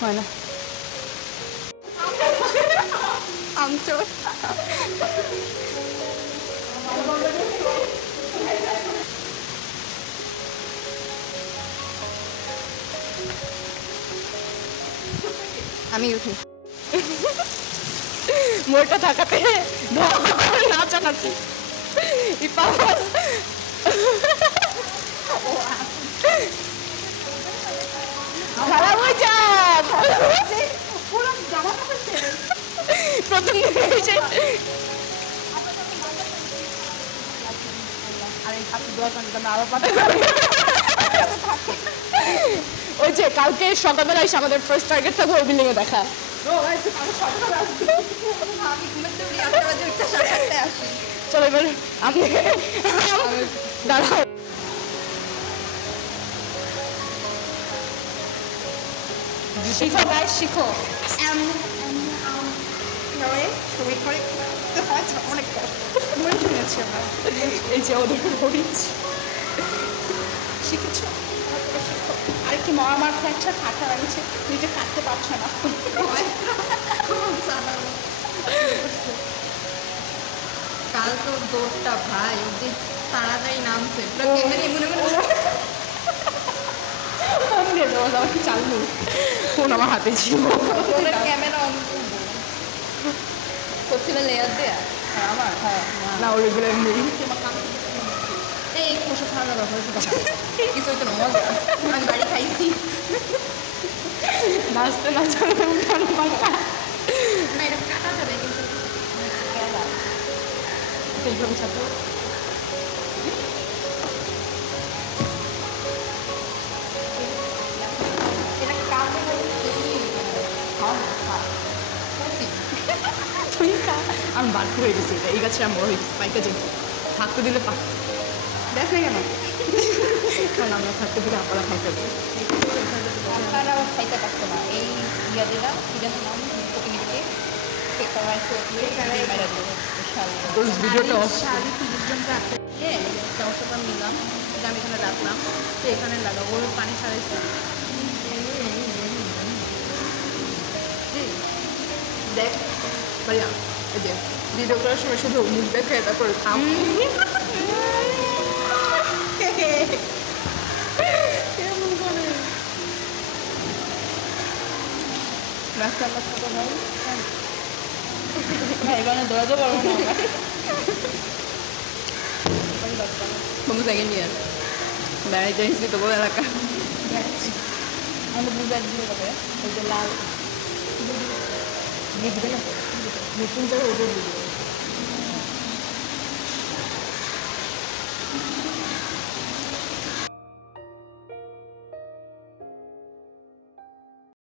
হয় না আমচোর আমি উঠি মোটা থাকাতে নাচানাচি খারাপ হয়ে যাক প্রথম দিকে এসে ওই যে কালকে সকালবেলা এসে আমাদের ফার্স্ট টার্গেট থাকবে ওই বিল্ডিং এ দেখা চলো এবার আপনি দাঁড়াও শিখো গাইস শিখো অনেক শুনেছি আমরা এই যে ওদের হরিচ শিখেছো আর কি মা আমার একটা কাঁটা আনছে নিজে কাটতে পারছে না কাল তো দৌড়টা ভাই ওদের তাড়াতাড়ি নামছে চালু ফোন আমার হাতে ছিল ক্যামেরা অন করছিল লেয়ার দেয়া আমার হ্যাঁ না ওইগুলো এমনি এই ওষুধ খাওয়ার ব্যাপার কিছু হইতো না মজা আমি বাড়ি খাইছি নাচতে নাচতে উঠানো পাকা না এটা কাটা যাবে কিন্তু এইভাবে ছাত্র এটা কাটে আমি বাদ হয়ে গেছি এই গাছে আমি বড় হয়ে গেছি পাইকা যাই থাকতে দিলে পাক দেখ না কেন কারণ আমরা থাকতে দিলে আপনারা খাইতে দেবো আপনারাও খাইতে পারতো না এই ইয়া দিলা কিরাম নাম প্রতিনিধিকে কেক খাওয়াইছে ভিডিওটা শাড়ি 30 জন রাখতে দশটা নিলাম এটা আমি এখানে রাখলাম তো এখানে লাগাবো ওর পানি ছাড়াইছে দেখ ভাইয়া এই যে ভিডিও করার সময় শুধু মুখ দেখে তারপর থাম রাস্তার রাস্তা তো ভাই ভাই এখানে দৌড়াতে পারবো না বন্ধু সেকেন্ড ইয়ার বেড়াইতে এসেছি তবু এলাকা আমাদের বুঝে দিলে কবে ওই যে লাল দিয়ে দিবে না নতুন করে ওদের দিবে